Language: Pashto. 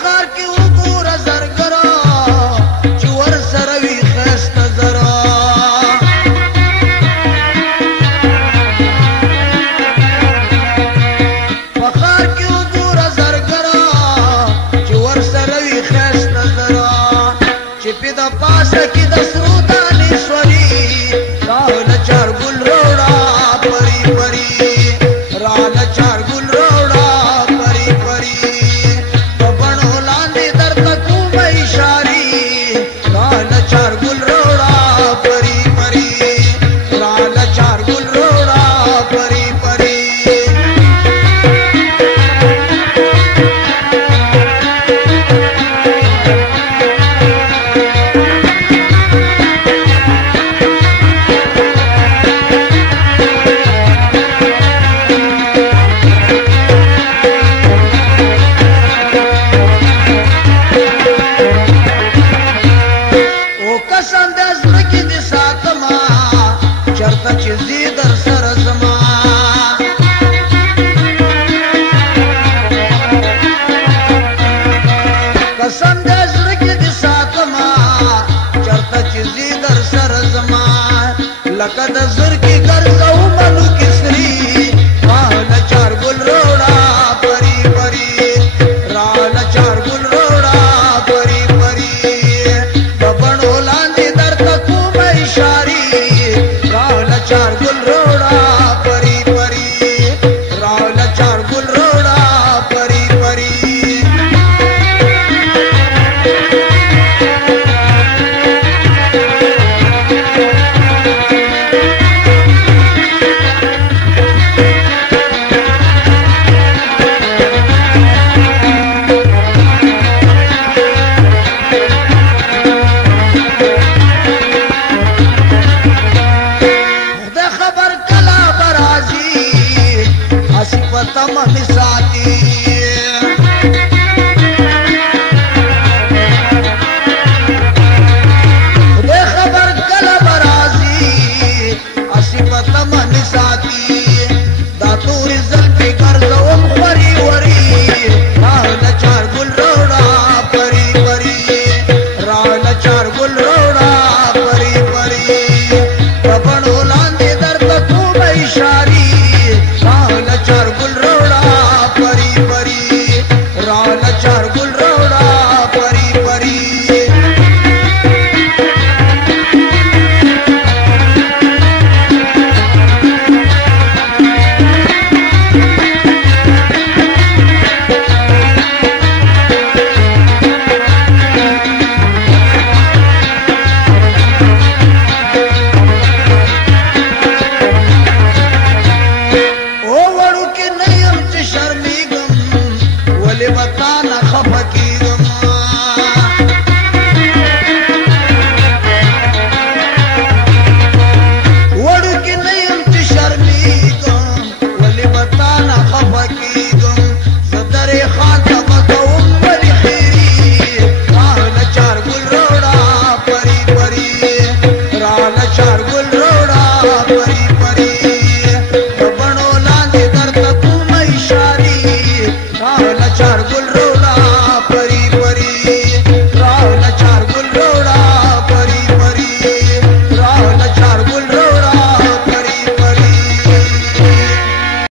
خار کې وګوره زرګرا چې ور سره وي ښایسته زرا په خار کې وګوره زرګرا چې ور سره وي ښایسته زرا چې په د پاسه کې د سرو دانې سوري راله چار ګل روړا پری پری راله چار ګل روړا پری پری په بڼو لاندې درته کومه اشارې راله چار ګل روړا پری پری راله چار ګل روړا پری پری لکه د